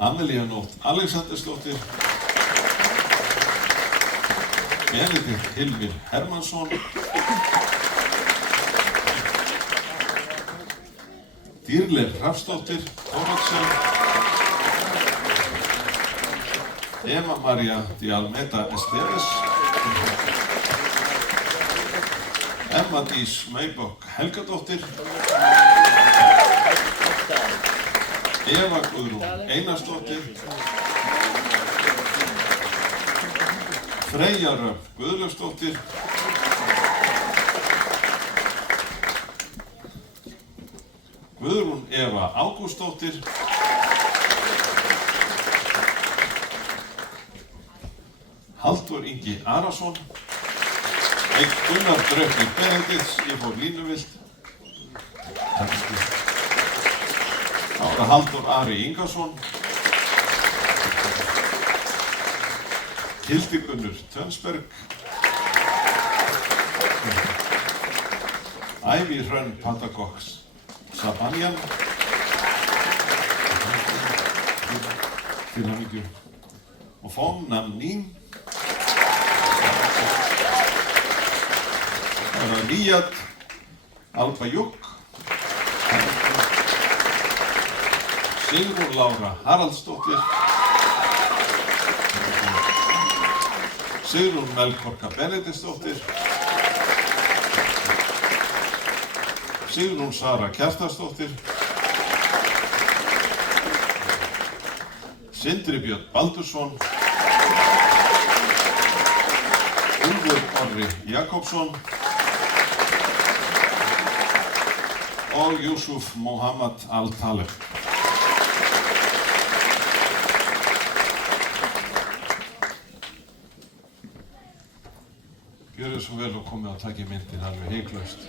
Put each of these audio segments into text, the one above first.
Amelía Nótt Alexandersdóttir, Benedikt Hilmir Hermannsson, Dýrleif Hrafnsdóttir Thoroddsen, Eva María de Almeida Esteves, Emma Dís Maybach Helgadóttir, Eva Guðrún Einarsdóttir, Freyja Röfn Guðlaugsdóttir, Guðrún Eva Ágústsdóttir, Halldór Ingi Arason, Gunnar Draupnir Benedikts, ég fór línuvilt. Þá er það Halldór Ari Ingason, Hildigunnur Tönsberg, Ævi Hrönn Patagox Sabanjan, til hamingju, og Phong Nam Ninh. Það er Riyad Albayuk, Sigrún Lára Haraldsdóttir, Sigrún Melkorka Benediktsdóttir, Sigrún Sara Kjartansdóttir, Sindri Björn Baldursson, Úlfur Orri Jakobsson og Yusuf Mohammad Al-Taleb. Gjörið svo vel og komið að taka myndin alveg heiklaust.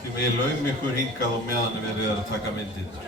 Því við laum ykkur hingað og meðan verið að taka myndirnar.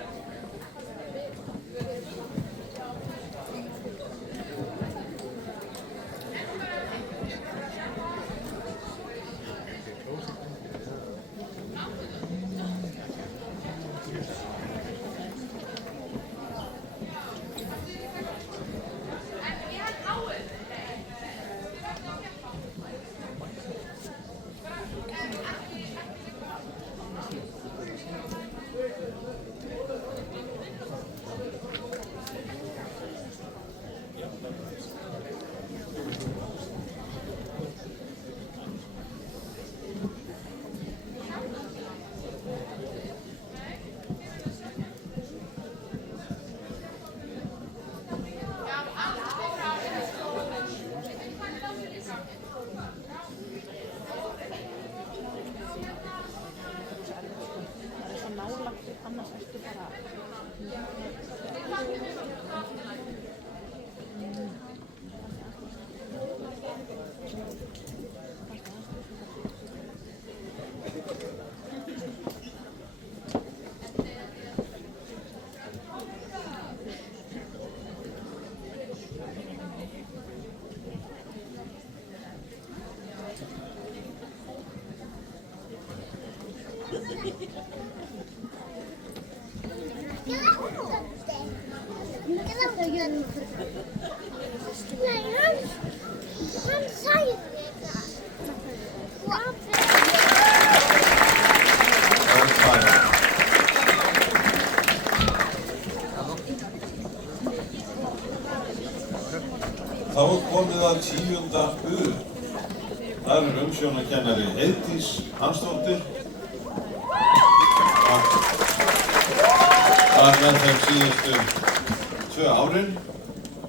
Han sagði það. Þá er komið að 10. U. Þar er umsjónarkennari Heiðdís Hansdóttir. Það er með þeim síðustu 2 árin.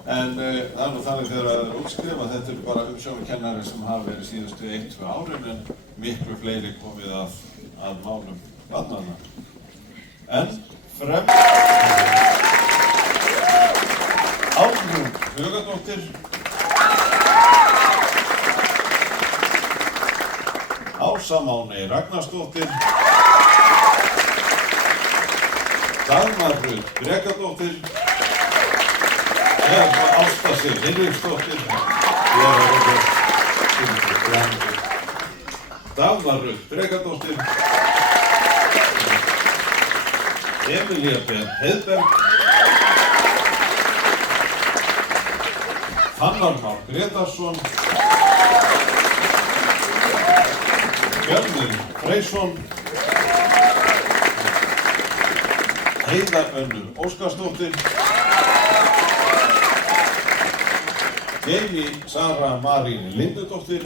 En það er nú þannig þegar það er útskrifa, þetta eru bara umsjónarkennari sem hafa verið síðustu 1-2 árin en miklu fleiri komið að málum barnanna. En Árnrún Hugadóttir, Ása Máney Ragnarsdóttir, Dagmar Rut Brekadóttir, Ásta Sif Hinriksdóttir, Dagmar Rut Brekadóttir, Emilía Ben Heiðberg, Fannar Már Gretarsson, Björnir Freysson, Heiða Önnur Óskarsdóttir, Jamie Sara Marín Lindudóttir,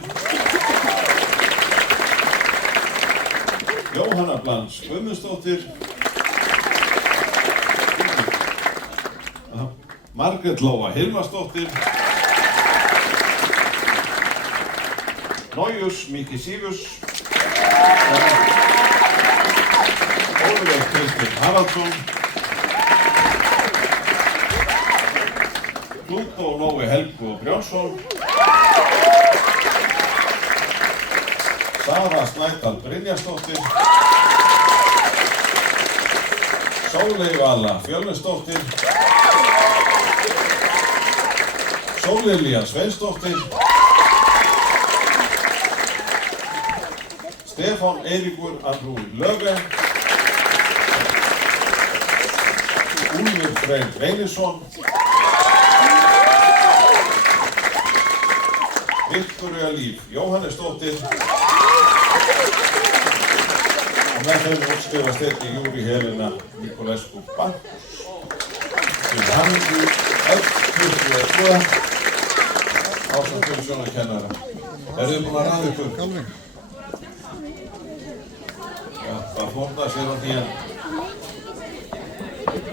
Jóhanna Blans Guðmundsdóttir, Margrét Lóa Hilmarsdóttir, Nójus Miki Sívus, Ólafur Kristinn Haraldsson, Plútó Nói Helgu og Brjánsson, Sara Snædal Brynjarsdóttir, Sóley Vala Fjölnisdóttir, Sóllilja Sveinsdóttir, Stefán Eiríkur Andrúi Löge, Úlfur Freyr Reynisson, Viktoría Líf Jóhannesdóttir og með þeim útskrifast einnig Júrí Helena Nikolescu Bankus. Til hamingju öll 22 ásamt umsjónarkennara. Eruð þið búin að raða ykkur? Já, það fórnar sér á hnén.